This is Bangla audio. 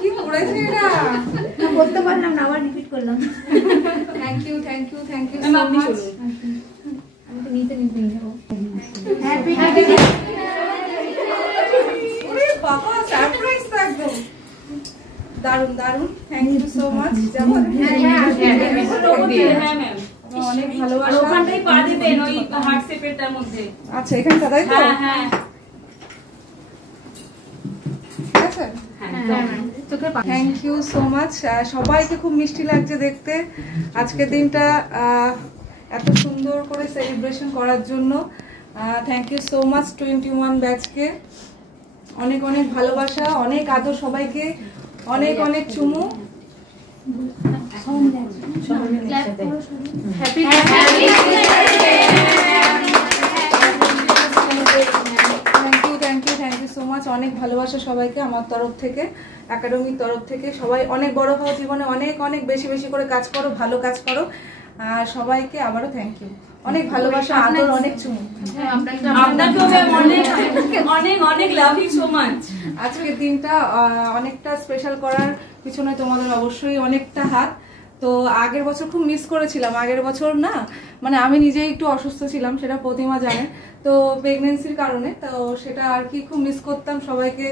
কি করেছে এটা বলতে পারলাম না, আবার রিপিট করলাম। Thank you thank you thank you so much. আমি তো নিতে যাবো। হ্যাপি বাবা সারপ্রাইজ তো একদম দারুণ দারুণ। Thank you so much. যাবো অনেক ভালোবাসা। ওখানটাই পা দিবেন ওই হার্ট শেপেরটার মধ্যে। আচ্ছা এখানটা তাই তো? হ্যাঁ হ্যাঁ ঠিক আছে। Thank you so much. সবাইকে খুব মিষ্টি লাগছে দেখতে আজকের দিনটা এত সুন্দর করে সেলিব্রেশন করার জন্য। থ্যাংক ইউ সো মাচ 21 ব্যাচকে। অনেক অনেক ভালোবাসা, অনেক আদর সবাইকে, অনেক অনেক চুমু। Thank you so much. অনেক ভালোবাসা সবাইকে আমার তরফ থেকে, একাডেমির তরফ থেকে। সবাই অনেক বড় হও জীবনে, অনেক অনেক বেশি বেশি করে কাজ করো, ভালো কাজ করো। সবাইকে আবারও থ্যাংক ইউ, অনেক ভালোবাসা, আদর, অনেক চুমু। অনেক অনেক লাভ ইউ সো মাচ। আজকের দিনটা অনেকটা স্পেশাল করার পিছনে তোমাদের অবশ্যই অনেকটা হাত। তো আগের বছর খুব মিস করেছিলাম, আগের বছর না মানে আমি নিজেই একটু অসুস্থ ছিলাম, সেটা প্রতিমা জানে, তো প্রেগনেন্সির কারণে। তো সেটা আর কি খুব মিস করতাম সবাইকে